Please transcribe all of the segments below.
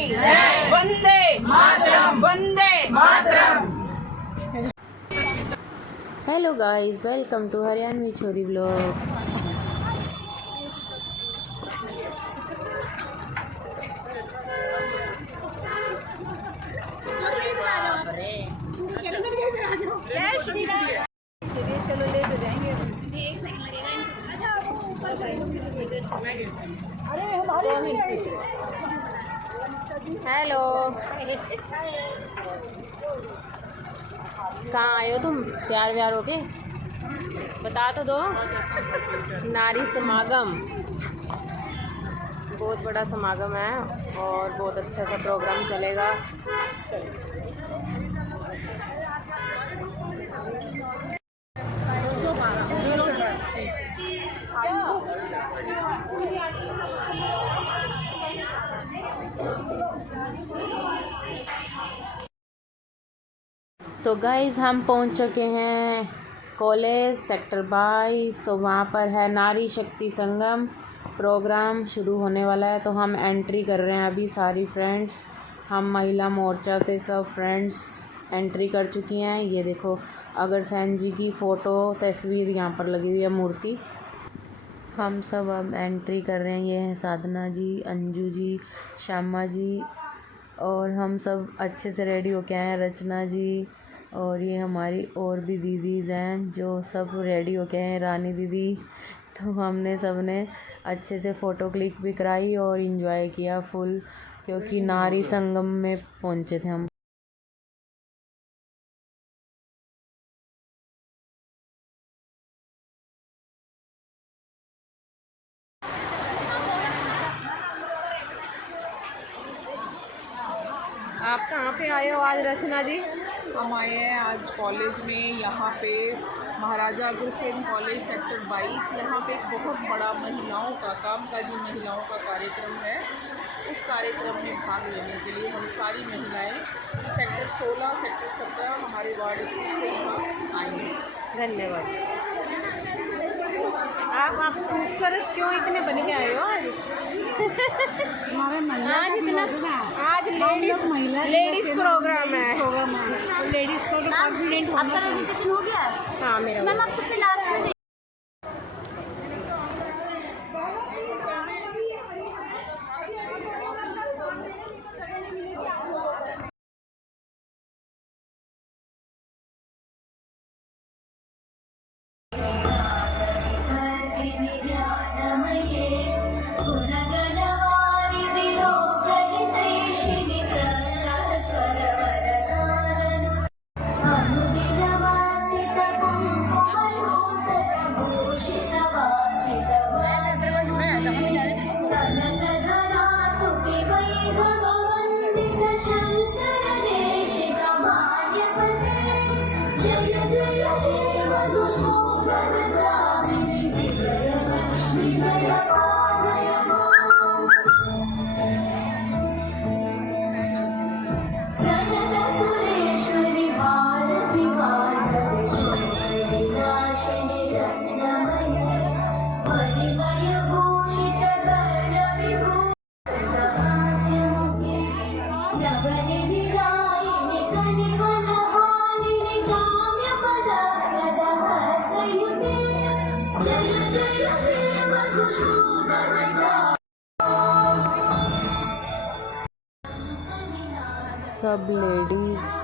की वंदे मातरम, वंदे मातरम। Hello guys, welcome to Haryanvi छोरी व्लॉग। चलो ले तो जाएंगे। हेलो, कहाँ आए हो तुम? तैयार व्यार हो के बता तो दो। नारी समागम, बहुत बड़ा समागम है और बहुत अच्छा सा प्रोग्राम चलेगा। तो गाइज़, हम पहुंच चुके हैं कॉलेज सेक्टर 22। तो वहाँ पर है नारी शक्ति संगम, प्रोग्राम शुरू होने वाला है। तो हम एंट्री कर रहे हैं अभी, सारी फ्रेंड्स, हम महिला मोर्चा से सब फ्रेंड्स एंट्री कर चुकी हैं। ये देखो, अग्रसेन जी की फ़ोटो तस्वीर यहाँ पर लगी हुई है, मूर्ति। हम सब अब एंट्री कर रहे हैं। ये हैं साधना जी, अंजू जी, श्यामा जी, और हम सब अच्छे से रेडी होके आए हैं। रचना जी, और ये हमारी और भी दीदीज़ हैं जो सब रेडी होके आए हैं, रानी दीदी। तो हमने सब ने अच्छे से फ़ोटो क्लिक भी कराई और इन्जॉय किया फुल, क्योंकि नारी संगम में पहुँचे थे हम। आप कहाँ पे आए हो आज रचना जी? हम आए हैं आज कॉलेज में, यहाँ पे महाराजा अग्रसेन कॉलेज सेक्टर 22। यहाँ पे एक बहुत बड़ा महिलाओं का, कामकाजी महिलाओं का कार्यक्रम है। उस कार्यक्रम में भाग लेने के लिए हम सारी महिलाएं सेक्टर 16, सेक्टर 17 हमारे वार्ड से यहाँ आई हैं। धन्यवाद। आप खूबसूरत क्यों इतने बन के आए हो आज? आज इतना, आज लेडीज प्रोग्राम है। लेडीज को तो कॉन्फिडेंट होना। आपका रजिस्ट्रेशन हो गया है? हाँ, मेरा। मैम, आप सबसे लास्ट में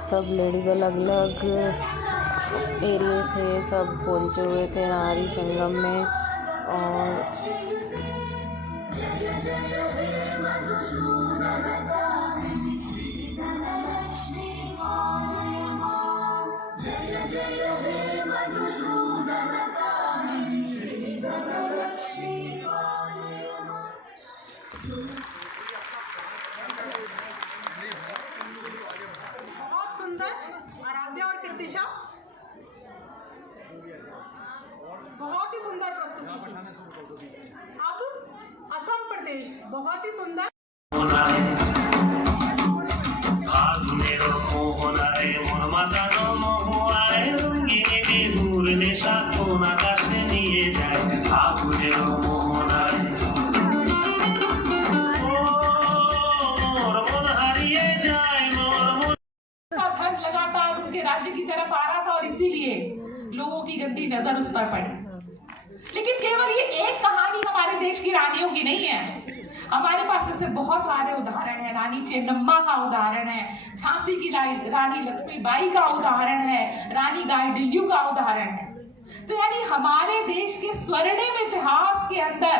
सब लेडीज़ अलग अलग एरिया से सब पहुँचे हुए थे नारी संगम में। और बहुत सुंदर आराध्या और कृतिशा, बहुत ही सुंदर प्रस्तुति। साम्राज्य की तरफ आ रहा था और इसीलिए लोगों की गंदी नजर उस पर पड़ी। लेकिन केवल ये एक कहानी हमारे देश की रानियों की नहीं है, हमारे पास ऐसे बहुत सारे उदाहरण हैं। रानी चेन्नम्मा का उदाहरण है, झांसी की रानी लक्ष्मीबाई का उदाहरण है, रानी गाइडिन्यू का उदाहरण है। तो यानी हमारे देश के स्वर्णिम इतिहास के अंदर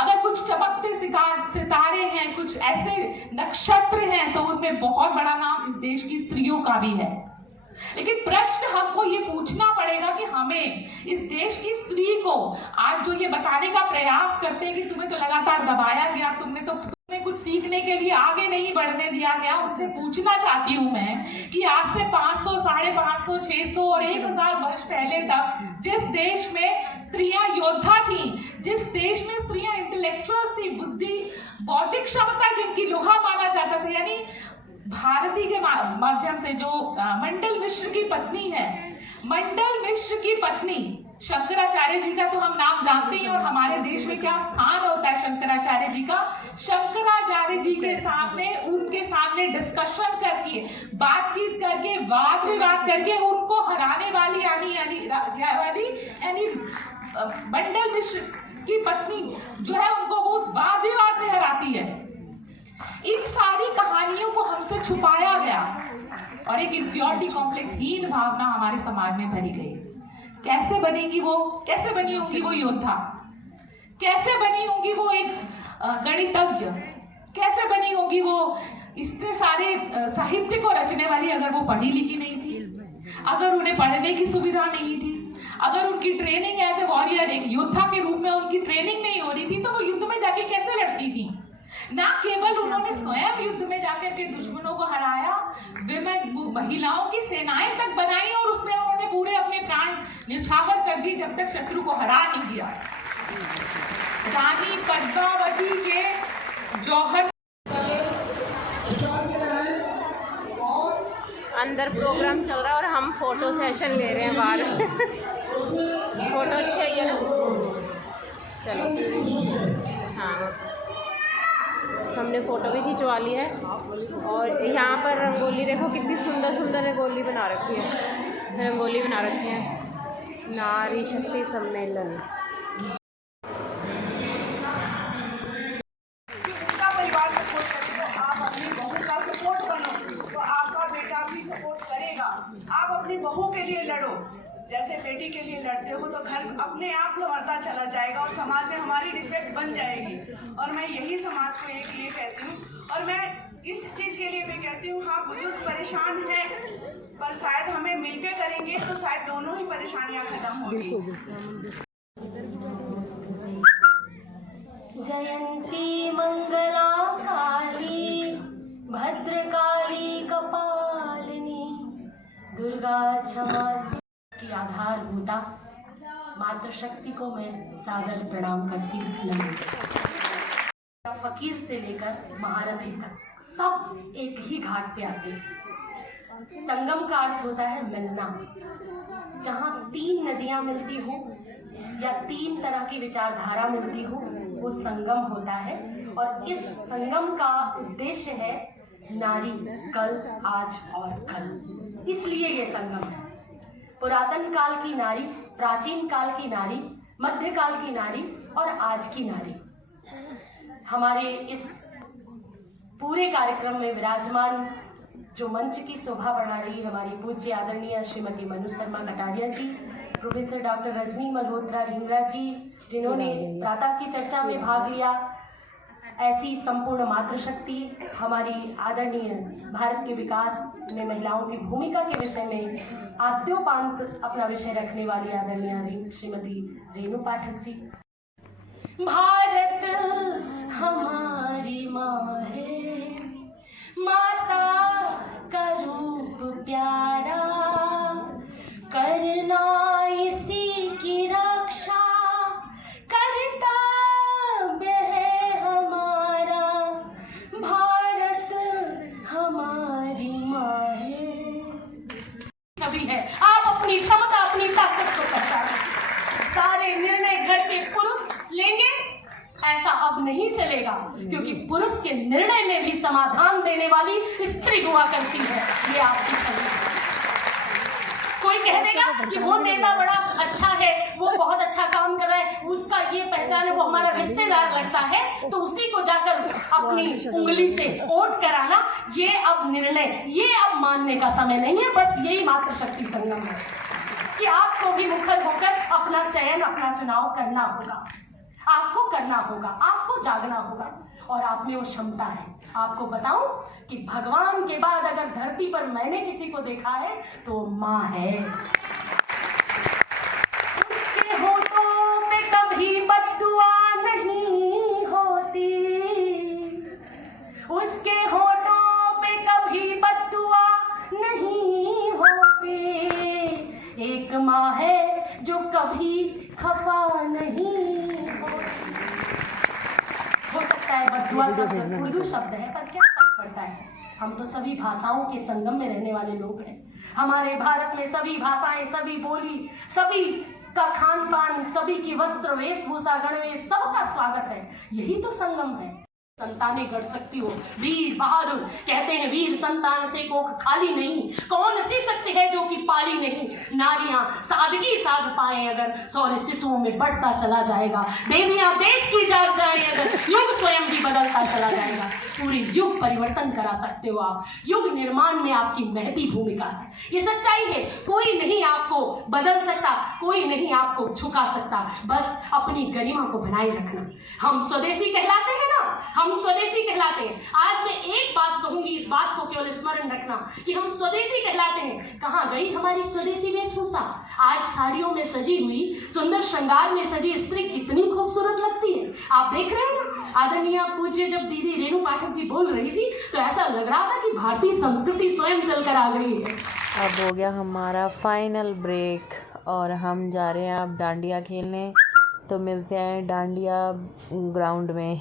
अगर कुछ चमकते सितारे हैं, कुछ ऐसे नक्षत्र हैं, तो उनमें बहुत बड़ा नाम इस देश की स्त्रियों का भी है। लेकिन प्रश्न हमको ये पूछना पड़ेगा कि हमें इस देश की स्त्री को आज जो ये बताने का प्रयास करते हैं कि तुम्हें तो लगातार दबाया गया, तुम्हें कुछ सीखने के लिए आगे नहीं बढ़ने दिया गया, उनसे पूछना चाहती हूं मैं कि आज से 500, 550, 600 और 1000 वर्ष पहले तक जिस देश में स्त्रियां योद्धा थी, जिस देश में स्त्रियां इंटेलेक्चुअल्स थी, बुद्धि बौद्धिक क्षमता जिनकी लोहा माना जाता था, यानी भारती के माध्यम से जो मंडल मिश्र की पत्नी है, मंडल मिश्र की पत्नी शंकराचार्य जी का तो हम नाम जानते हैं और हमारे देश में क्या स्थान होता है शंकराचार्य जी का। शंकराचार्य जी के सामने, उनके सामने डिस्कशन करके, बातचीत करके, वाद विवाद करके उनको हराने वाली यानी मंडल मिश्र की पत्नी जो है उनको वो उस वाद विवाद में हराती है। इन सारी कहानियों को हमसे छुपाया गया और एक इंफीरियरिटी कॉम्प्लेक्स हीन भावना हमारे समाज में भरी गई। कैसे बनेगी वो, कैसे बनी होंगी वो योद्धा, कैसे बनी होंगी वो एक गणितज्ञ, कैसे बनी होगी वो इतने सारे साहित्य को रचने वाली, अगर वो पढ़ी लिखी नहीं थी, अगर उन्हें पढ़ने की सुविधा नहीं थी, अगर उनकी ट्रेनिंग एज ए वॉरियर, एक योद्धा के रूप में उनकी ट्रेनिंग नहीं हो रही थी, तो वो युद्ध में जाके कैसे लड़ती थी। ना केवल उन्होंने स्वयं युद्ध में जाकर के दुश्मनों को हराया, महिलाओं की सेनाएं तक बनाई और उसमें उन्होंने पूरे अपने प्राण न्यौछावर कर दिए जब तक शत्रु को हरा नहीं दिया। रानी पद्मावती के जौहर अंदर प्रोग्राम चल रहा है और हम फोटो सेशन ले रहे हैं बाहर। फोटो अच्छा ही है ना, चलो। हाँ, हमने फ़ोटो भी खिंचवा ली है और यहाँ पर रंगोली देखो कितनी सुंदर सुंदर रंगोली बना रखी है, रंगोली बना रखी है। नारी शक्ति सम्मेलन, उनका परिवार सपोर्ट करे तो आप अपनी बहू का सपोर्ट बनो, तो आपका बेटा भी सपोर्ट करेगा। आप अपनी बहू के लिए लड़ो जैसे बेटी के लिए लड़ते हो, तो घर अपने आप संवरता चला जाएगा और समाज में हमारी रिस्पेक्ट बन जाएगी। और मैं यही समाज को एक ये कहती हूँ, और मैं इस चीज के लिए भी कहती हूँ, हाँ बुजुर्ग परेशान है, पर शायद हमें मिलके करेंगे तो शायद दोनों ही परेशानियां खत्म होगी। जयंती मंगला काली भद्रकाली कपालिनी दुर्गा क्षमा की आधारभूता मातृशक्ति को मैं सादर प्रणाम करती हूँ। फकीर से लेकर महारथी तक सब एक ही घाट पे आते हैं। संगम का अर्थ होता है मिलना। जहाँ तीन नदियाँ मिलती हो या तीन तरह की विचारधारा मिलती हो, वो संगम होता है। और इस संगम का उद्देश्य है नारी कल, आज और कल, इसलिए ये संगम है। पुरातन काल की नारी, प्राचीन काल की नारी, मध्यकाल की नारी और आज की नारी। हमारे इस पूरे कार्यक्रम में विराजमान जो मंच की शोभा बढ़ा रही है हमारी पूज्य आदरणीय श्रीमती मनु शर्मा कटारिया जी, प्रोफेसर डॉक्टर रजनी मल्होत्रा ढींगरा जी, जिन्होंने प्रातः की चर्चा में भाग लिया। ऐसी संपूर्ण मातृशक्ति हमारी आदरणीय भारत के विकास में महिलाओं की भूमिका के विषय में आद्योपांत अपना विषय रखने वाली आदरणीय श्रीमती रेणु पाठक जी। भारत हमारी माँ है, माता का रूप प्यारा, करना इसी की रक्षा कर्तव्य है हमारा। भारत हमारी माँ है, सभी है। आप अपनी क्षमता, अपनी ताकत को पहचानें। सारे निर्णय घर के पुरुष लेंगे, ऐसा अब नहीं चलेगा, क्योंकि पुरुष के निर्णय में भी समाधान देने वाली स्त्री हुआ करती है। ये आपकी क्षमता है। कोई कह देगा कि वो नेता बड़ा अच्छा है, वो बहुत अच्छा काम कर रहा है, उसका ये पहचान है, वो हमारा रिश्तेदार लगता है, तो उसी को जाकर अपनी उंगली से वोट कराना, ये अब निर्णय, ये अब मानने का समय नहीं है। बस यही मात्र शक्ति संगम है कि आपको भी मुखर होकर अपना चयन, अपना चुनाव करना होगा, आपको करना होगा, आपको जागना होगा, और आप में वो क्षमता है। आपको बताऊं कि भगवान के बाद अगर धरती पर मैंने किसी को देखा है तो माँ है। उसके होठों पे कभी बद्दुआ नहीं होती, उसके होठों पे कभी बद्दुआ नहीं होती। एक माँ है जो कभी खफा नहीं होती। हो सकता है बद्दुआ शब्द उर्दू शब्द है, पर क्या फर्क पड़ता है, हम तो सभी भाषाओं के संगम में रहने वाले लोग हैं। हमारे भारत में सभी भाषाएं, सभी बोली, सभी का खान पान, सभी की वस्त्र वेशभूषा गणवेश, सबका स्वागत है। यही तो संगम है। संताने गढ़ सकती हो, वीर बहादुर कहते हैं, वीर संतान से कोख खाली नहीं, कौन सी शक्ति है जो कि पाली नहीं। नारियां सादगी साध पाए अगर, सौरे शिशुओं में बढ़ता चला जाएगा। देवियां देश की जाग जाए अगर, युग स्वयं भी बदलता चला जाएगा। पूरे युग परिवर्तन करा सकते हो आप, युग निर्माण में आपकी महती भूमिका है। ये सच्चाई है, कोई नहीं आपको बदल सकता, कोई नहीं आपको झुका सकता, बस अपनी गरिमा को बनाए रखना। हम स्वदेशी कहलाते हैं ना, हम स्वदेशी कहलाते हैं। आज मैं एक बात कहूंगी, इस बात को केवल स्मरण रखना कि हम स्वदेशी कहलाते हैं। कहाँ गई हमारी स्वदेशी वेशभूषा? आज साड़ियों में सजी हुई, सुंदर श्रृंगार में सजी स्त्री कितनी खूबसूरत लगती है। आप देख रहे हो ना, आदरणीय पूज्य जब दीदी रेणु पाठक जी बोल रही थी तो ऐसा लग रहा था कि भारतीय संस्कृति स्वयं चलकर आ गई है। अब हो गया हमारा फाइनल ब्रेक और हम जा रहे हैं अब डांडिया खेलने। तो मिलते हैं डांडिया ग्राउंड में।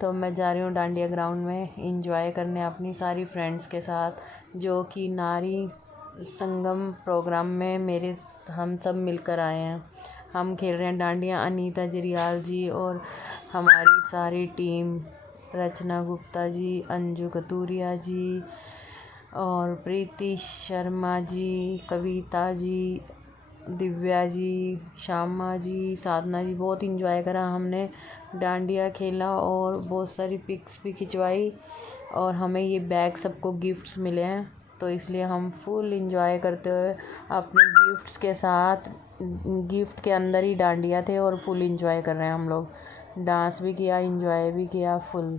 तो मैं जा रही हूँ डांडिया ग्राउंड में इंजॉय करने अपनी सारी फ्रेंड्स के साथ, जो कि नारी संगम प्रोग्राम में हम सब मिलकर आए हैं। हम खेल रहे हैं डांडिया। अनीता जरियाल जी और हमारी सारी टीम, रचना गुप्ता जी, अंजू कतूरिया जी और प्रीति शर्मा जी, कविता जी, दिव्या जी, श्यामा जी, साधना जी, बहुत इंजॉय करा हमने, डांडिया खेला और बहुत सारी पिक्स भी खिंचवाई। और हमें ये बैग सबको गिफ्ट्स मिले हैं, तो इसलिए हम फुल इंजॉय करते हुए अपने गिफ्ट्स के साथ, गिफ्ट के अंदर ही डांडिया थे और फुल इंजॉय कर रहे हैं हम लोग। डांस भी किया, इंजॉय भी किया फुल।